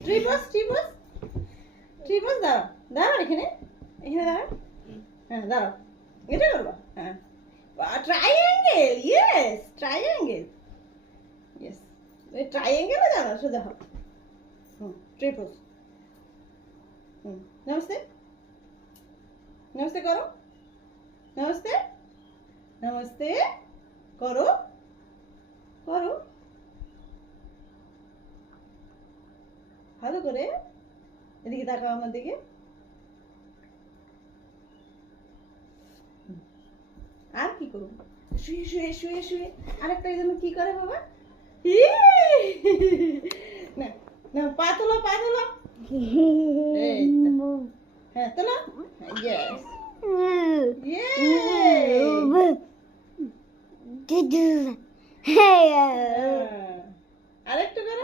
TRIPS TRIPS TRIPS দাঁড়াও দাঁড়াও এখানে এখানে দাঁড়াও হ্যাঁ দাঁড়াও এটা করবা হ্যাঁ ট্রাইঅ্যাঙ্গেল ইয়েস ট্রাইঅ্যাঙ্গেল ইয়েস ওই ট্রাইঅ্যাঙ্গেলে দাঁড়াও সোজা হও ট্রিপস নমস্তে নমস্তে করো নমস্তে নমস্তে করো করো ভালো করে এদিকে তাকাও আমার দিকে আর কি করবো শুয়ে শুয়ে শুয়ে শুয়ে আরেকটা যেন কি করে বাবা না না পা তোলো হ্যাঁ তোলো ইয়েস আরেকটু করো